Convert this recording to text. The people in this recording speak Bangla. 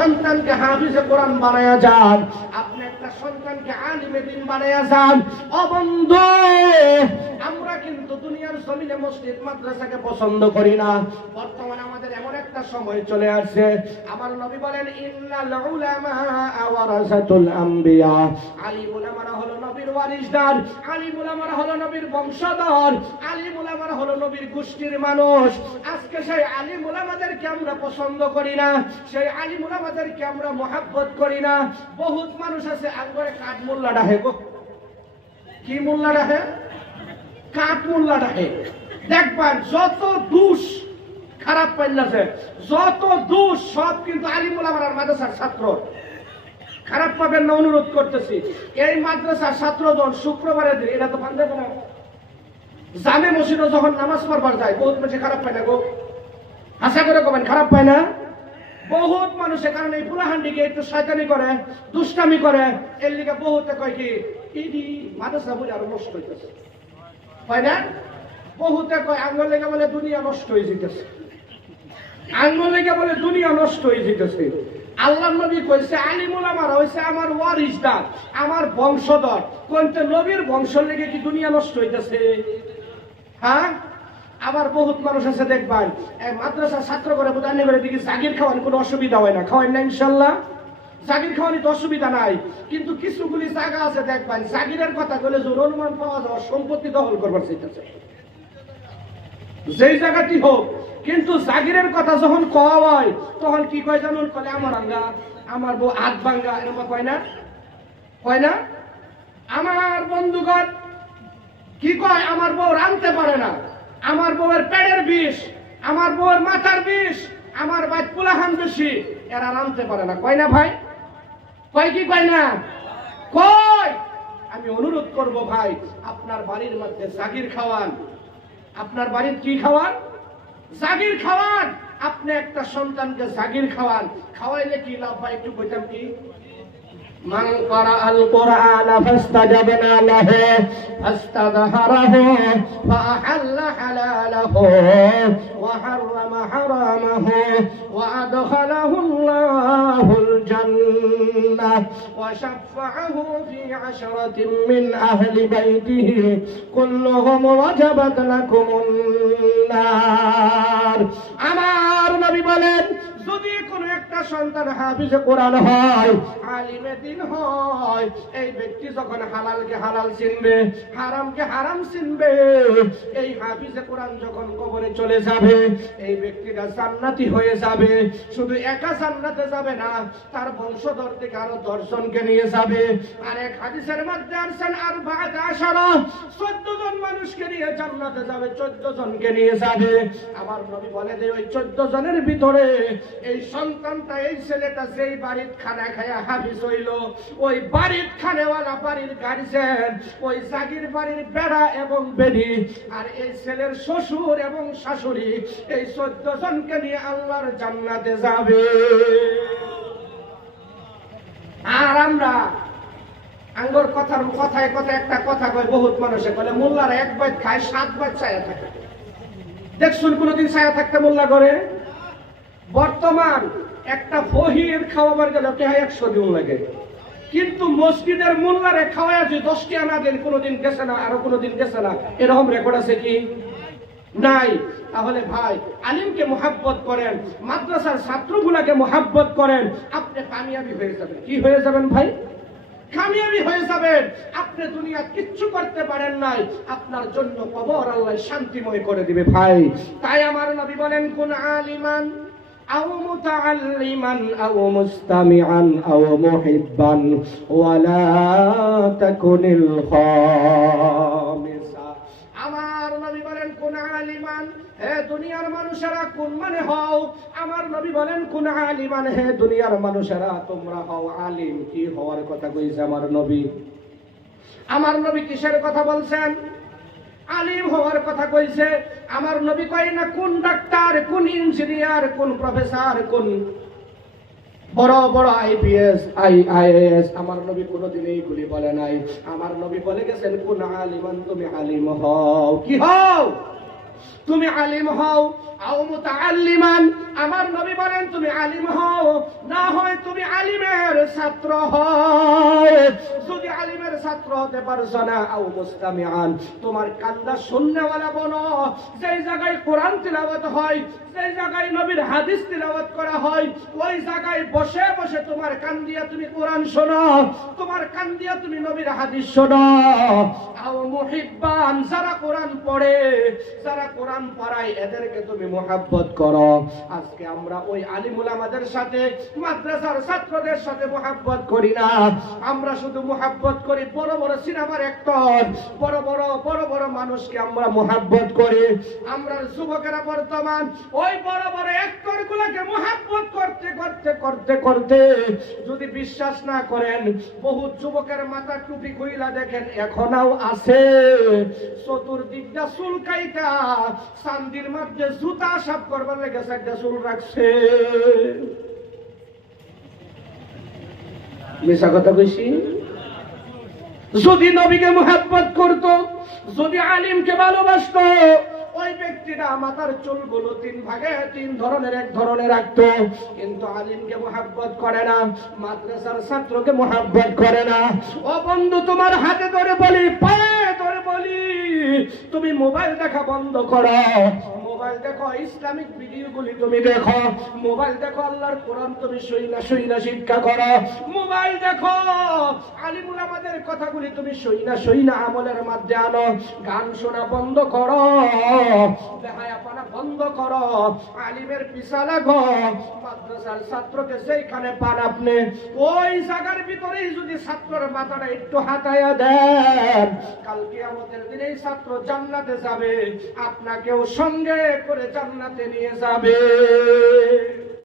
সন্তানকে হাফিজে কোরআন বানায়া যান, আপনি একটা সন্তানকে আলিমে দিন বানায়া যান। অবন্ধ আমরা কিন্তু দুনিয়ার জমিনে মসজিদ, মাদ্রাসাকে পছন্দ করি না। বর্তমানে আমাদের এমন একটা সময় চলে আসছে। আমার নবী বলেন, ইন্নাল উলামা ওয়ারাসাতুল আম্বিয়া। আলিম উলামারা হলো নবীর ওয়ারিসদার আলিম উলামারা হলো নবীর বংশধর আলিম উলামারা হলো নবীর গোষ্ঠীর মানুষ। আজকে সেই আলিম উলামাদেরকে আমরা পছন্দ করি না, সেই আলিম উলামাদেরকে আমরা মহাব্বত করি না। বহুত মানুষ আছে আঙ্গরে কাঠ মোল্লা ডাহে গো। কি মোল্লা ডাহে? কাঠ মোল্লা ডাহে। দেখবেন যত দুষ খারাপ পাইলাছে, যত দোষ সব কিন্তু আলিমুল আমার মাদ্রাসার ছাত্র। খারাপ পাবেন না, অনুরোধ করতেছি। এই মাদ্রাসার ছাত্রজন শুক্রবারের দিন, এটা তো বান্ধে না। জামে মসজিদে যখন নামাজ পড়বার যায়, বহুত মানুষ খারাপ পায় না গো। আশা করে কবেন খারাপ পায় না? বহুত মানুষ কারণে এই পুলাহান্ডিকে একটু শয়তানি করে, দুষ্টামি করে। এর লিগে বহুতে কয় কি ইডি মাদ্রাসা বুঝে আরও নষ্ট হইতেছে হয় না? বহুতে কয়, আঙ্গুল লেগে বলে দুনিয়া নষ্ট হয়ে যেতেছে আঙ্গুল লেগে বলে দুনিয়া নষ্ট হয়ে যেতেছে আল্লাহ নবী কইছে, আলিমুল আমার হইছে আমার ওয়ারিসদার আমার বংশধর। কোনটা নবীর বংশ লেগে কি দুনিয়া নষ্ট হইতেছে? হ্যাঁ? আবার বহুত মানুষ আছে দেখবেন মাদ্রাসা ছাত্র করে বোঝানি করে দিকে জাগির খাওয়ান কোনো অসুবিধা হয় না। খাওয়ান না ইনশাল্লাহ। জাগির খাওয়ানি তো অসুবিধা নাই। কিন্তু কিছুগুলি জায়গা আছে দেখবেন জাগিরের কথা বলে জোর অনুমান পাওয়া যাওয়া সম্পত্তি দখল করবার চাইতেছে। যেই জায়গাটি হোক, কিন্তু জাগিরের কথা যখন কওয়া হয়, তখন কি কয় জানুন? কলে আমার আঙ্গা, আমার বউ হাত ভাঙ্গা। এরকম কয় না? কয় না? আমার বন্ধুগণ কি কয়? আমার বউ রানতে পারে না। আমার বউয়ের পেটের বিষ, আমার বউয়ের মাথার বিষ, আমার ভাই পুলাহান বেশি, এরা রানতে পারে না। কয় না ভাই? কয় কি কয় না? কয়! আমি অনুরোধ করব ভাই, আপনার বাড়ির মধ্যে জাগির খাওয়ান। আপনার বাড়ির কি খাওয়ান? জাগির খাওয়ান। আপনি একটা সন্তানকে জাগির খাওয়ান। খাওয়াইলে কি লাভ হয় একটু বলতাম কি? من قرأ القرآن فاستجبنا له فاستظهره فأحل حلاله وحرم حرامه وأدخله الله الجنة وشفعه في عشرة من أهل بيته كلهم وجبت لكم النار আমার নবী বলেন যদি কোনো একটা সন্তান হাফিজে কোরআন হয়, আলিমে দিন হয়, এই ব্যক্তি যখন হালালকে হালাল চিনবে, হারামকে হারাম চিনবে, এই হাফিজে কোরআন যখন কবরে চলে যাবে, এই ব্যক্তিটা জান্নাতি হয়ে যাবে। শুধু একা জান্নাতে যাবে না, তার বংশধর থেকে আরও দর্শনকে নিয়ে যাবে। আর এক হাদিসের মধ্যে আসছেন আর বাদ আসারা চোদ্দ জন মানুষকে নিয়ে জান্নাতে যাবে, চোদ্দ জনকে নিয়ে যাবে। আমার নবী বলে যে ওই চোদ্দ জনের ভিতরে এই সন্তানটা এই ছেলেটা যেই বাড়ির খানা খায়া হাফিজ হইল, ওই বাড়ির খানেওয়ালা বাড়ির গার্জেন, ওই জাগির বাড়ির বেড়া এবং বেড়ি, আর এই ছেলের শ্বশুর এবং শাশুড়ি, এই চোদ্দ জনকে নিয়ে আল্লাহর জান্নাতে যাবে। আর আমরা আঙ্গর কথার কথায় কথা একটা কথা কয়, বহুত মানুষে বলে মোল্লার এক বাইত খায়, সাত বাইত ছায়া থাকে। দেখছুন কোনোদিন ছায়া থাকতে মোল্লা করে বর্তমান একটা ফহির খাওয়াবার গেলে টেহা একশো দিন লাগে। কিন্তু মসজিদের মোল্লারে খাওয়ায় যে দশটি আনা দেন, কোনোদিন গেছে না, আরও কোনোদিন গেছে না, এরকম রেকর্ড আছে কি? নাই। তাহলে ভাই, আলিমকে মোহাব্বত করেন, মাদ্রাসার ছাত্রগুলাকে মোহাব্বত করেন, আপনি কামিয়াবি হয়ে যাবেন। কি হয়ে যাবেন ভাই? কামিয়াবি হয়ে যাবেন। আপনি দুনিয়া কিচ্ছু করতে পারেন নাই। আপনার জন্য কবর আল্লাহ শান্তিময় করে দিবে ভাই। তাই আমার নবী বলেন, কোন আলিমান أو متعلما أو مستمعا أو محبا ولا تكن الخامسة আমার নবী বলেন কোন আলিমান হে দুনিয়ার মানুষেরা কোন মানে হও আমার নবী বলেন কোন আলিমান হে দুনিয়ার মানুষেরা তোমরা হও আলিম কি হওয়ার কথা কইছে আমার নবী আমার নবী কিসের কথা বলছেন আলিম হওয়ার কথা কইছে। আমার নবী কয় না, কোন ডাক্তার, কোন ইঞ্জিনিয়ার, কোন প্রফেসর, কোন বড় বড় আইপিএস আই আইএস আমার নবী কোনোদিন এইগুলি বলে নাই। আমার নবী বলে গেছেন, কোন আলিমান, তুমি আলিম হও। কি হও? তুমি আলিম হও? আও মুতাআল্লিমান। আমার নবী বলেন, তুমি আলিম হও। না হয় আলিমের ছাত্র হয়। যদি আলিমের ছাত্র হতে পারছ না তোমার কান্দা যেই জায়গায় কোরআন হয় জায়গায় নবীর হাদিস করা হয়, ওই জায়গায় বসে বসে তোমার কান দিয়া তুমি কোরআন শোনো, তোমার কান দিয়া তুমি নবীর হাদিস শোনো। মুহিব্বান, যারা কোরআন পড়ে, যারা কোরআন পড়ায়, এদেরকে তুমি মোহাব্বত করো। আজকে আমরা ওই আলিমুল আমাদের সাথে, মাদ্রাসার ছাত্রদের সাথে মোহাব্বত করি না। আমরা শুধু মোহাব্বত করি, বড় বড় সিনেমার অ্যাক্টর, বড় বড় বড় বড় মানুষকে আমরা মোহাব্বত করি। আমরা যুবকেরা বর্তমান ওই বড় বড় অ্যাক্টর গুলোকে মোহাব্বত করতে করতে করতে করতে যদি বিশ্বাস না করেন বহু যুবকের মাথা টুপি কইলা দেখেন, এখনাও আছে। চতুর্দিকটা চুলকাইটা শান্তির মধ্যে জুতা সাফ করবার লেগেছে একটা চুল রাখছে। মিশা কথা কইছি? যদি নবীকে মোহাব্বত করত, যদি আলিমকে ভালোবাসত, ওই ব্যক্তিটা মাথার চুলগুলো তিন ভাগে, তিন ধরনের, এক ধরনের রাখতো। কিন্তু আলিমকে মোহাব্বত করে না, মাদ্রাসার ছাত্রকে মোহাব্বত করে না। ও বন্ধু, তোমার হাতে ধরে বলি, পায়ে ধরে বলি, তুমি মোবাইল দেখা বন্ধ করো। মোবাইল দেখো, ইসলামিক ভিডিওগুলি তুমি দেখো। মোবাইল দেখো, আল্লাহর কোরআন তুমি সইনা শিক্ষা করো। মোবাইল দেখো। আলিমুল আমাদের কথাগুলি তুমি সইনা সইনা আমলের মধ্যে আনো। গান শোনা বন্ধ করো, বেহায়াপনা বন্ধ করো। আলিমের পিছা লাগো মাদ্রাসার ছাত্রকে সেইখানে পান আপনি। ওই জায়গার ভিতরেই যদি ছাত্রের মাথাটা একটু হাতায়া দেন কালকে আমাদের দিনে ছাত্র জান্নাতে যাবে, আপনাকেও সঙ্গে করে জান্নাতে নিয়ে যাবে।